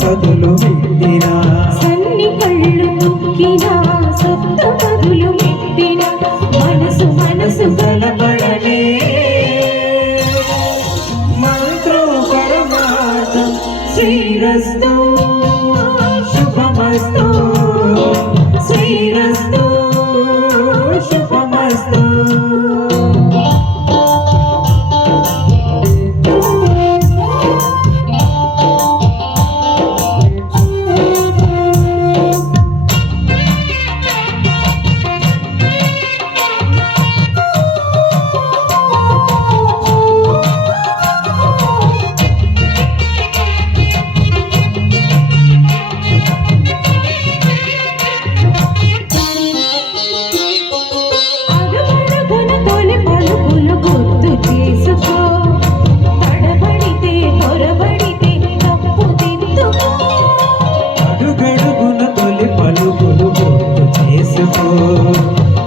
పదులు మెట్టిన సన్ని కళ్ళు తొక్కిన సొంత పదులు మెట్టిన మనసు మనసు కలపడలే మంత్రో పరమార్థం శ్రీరస్తు శుభమస్తు శ్రీరస్తు శుభమస్తు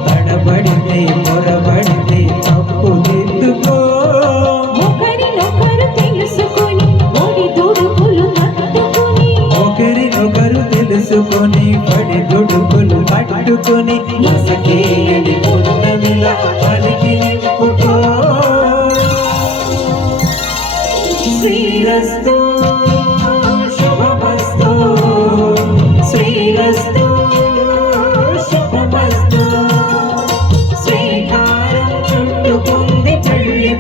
తడబడితే పొరబడితే తప్పు దిద్దుకో ఒకరినొకరు తెలుసుకొని ఒడి దుడుకులు తట్టుకొని ఒకరినొకరు తెలుసుకొని పడి దుడుకులు పట్టుకొని మసకేడి పున్నమిలా పలికి నింపుకో శ్రీరస్తు శుభమస్తు శ్రీరస్తు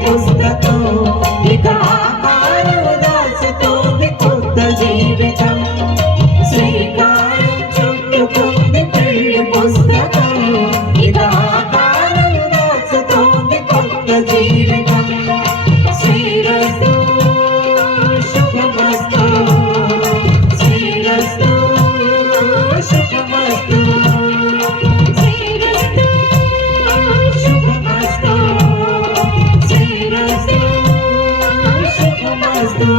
పుస్తకం ఇక ఆకారం దాచుతోంది కొత్త జీవితం శ్రీకారం చుట్టుకుంది పెళ్లి పుస్తకం ఇక ఆకారం దాచుతోంది కొత్త జీవితం శ్రీరస్తు శుభమస్తు శ్రీరస్తు శుభమస్తు శ్రీరస్తు శుభమస్తు